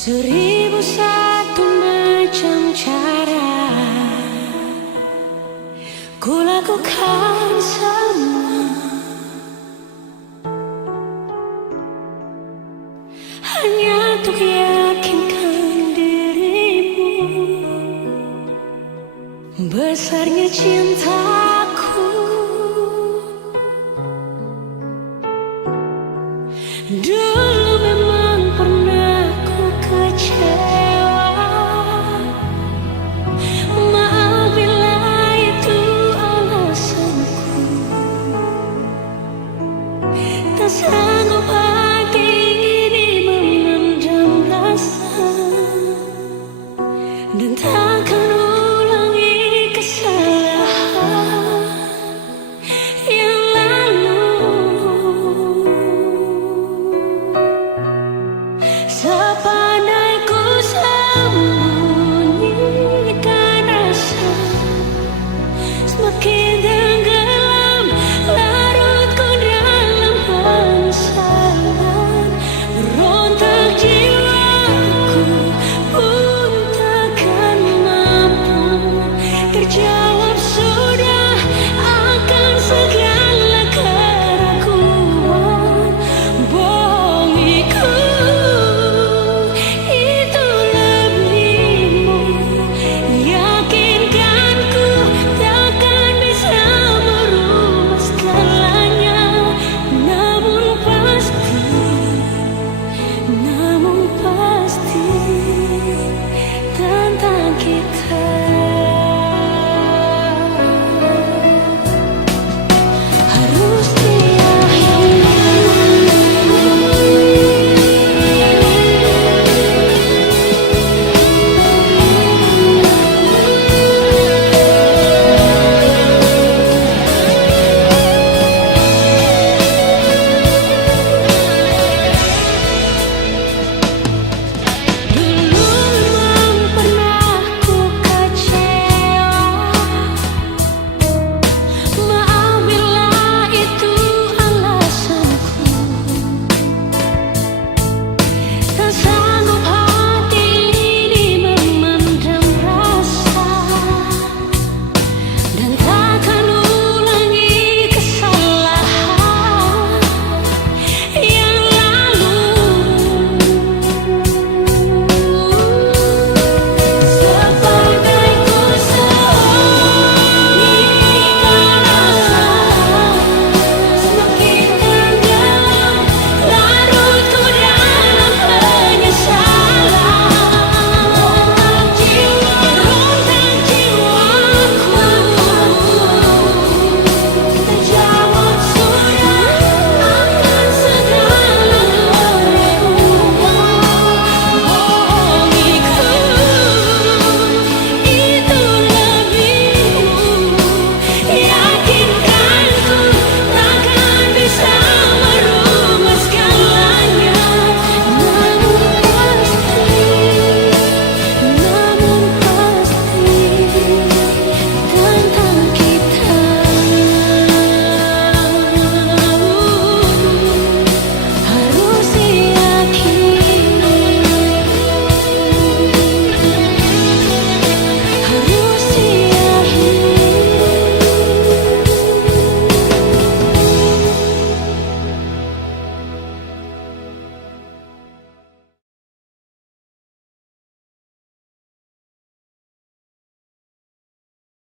1001 macam cara ku lakukan semua hanya untuk yakinkan dirimu besarnya cintaku. Dulu memang pernah ku kecewa, maaf bila itu alasanku. Tak sanggup hati ini memendam rasa, dan takkan ulangi kesalahan yang lalu. Sepandai ku sembunyikan rasa, semakin tenggelam larutku dalam penyesalan. Berontak jiwaku pun takkan mampu terjawab sudah akan segala keraguan. Bohongiku itu lebihmu, yakinkanku takkan bisa merubah segalanya. Namun pasti tentang kita.